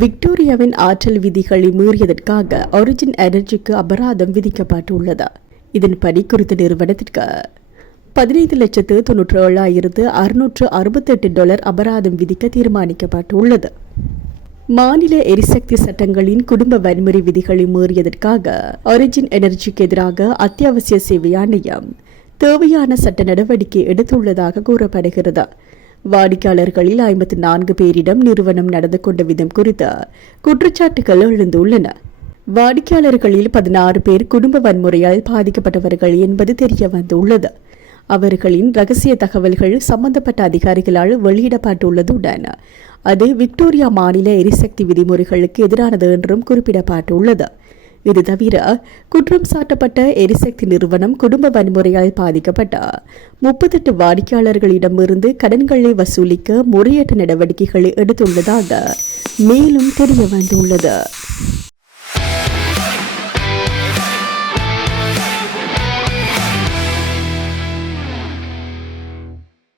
விக்டோரியாவின் ஆற்றல் விதிகளை மீறியதற்காக ஒரிஜின் எனர்ஜிக்கு அபராதம் விதிக்கப்பட்டுள்ளது. இதன்படி குறித்த நிறுவனத்திற்கு பதினைந்து லட்சத்து தொன்னூற்றி ஏழாயிரத்து அறுநூற்று அறுபத்தெட்டு டாலர் அபராதம் விதிக்க தீர்மானிக்கப்பட்டுள்ளது. மாநில எரிசக்தி சட்டங்களின் குடும்ப வன்முறை விதிகளை மீறியதற்காக ஒரிஜின் எனர்ஜிக்கு எதிராக அத்தியாவசிய சேவை ஆணையம் தேவையான சட்ட நடவடிக்கை எடுத்துள்ளதாக கூறப்படுகிறது. வாடிக்கையாளர்களில் ஐம்பத்தி நான்கு பேரிடம் நிறுவனம் நடந்து கொண்ட விதம் குறித்த குற்றச்சாட்டுகள் எழுந்துள்ளன. வாடிக்கையாளர்களில் பதினாறு பேர் குடும்ப வன்முறையால் பாதிக்கப்பட்டவர்கள் என்பது தெரிய வந்துள்ளது அவர்களின் ரகசிய தகவல்கள் சம்பந்தப்பட்ட அதிகாரிகளால் வெளியிடப்பட்டுள்ளதுடன் அது விக்டோரியா மாநில எரிசக்தி விதிமுறைகளுக்கு எதிரானது என்றும் குறிப்பிடப்பட்டுள்ளது. இது தவிர குற்றம் சாட்டப்பட்ட எரிசக்தி நிறுவனம் குடும்ப வன்முறையால் பாதிக்கப்பட்ட. முப்பத்தெட்டு வாடிக்கையாளர்களிடமிருந்து கடன்களை வசூலிக்க முறையற்ற நடவடிக்கைகளை எடுத்துள்ளதாக மேலும் தெரிய வந்துள்ளது.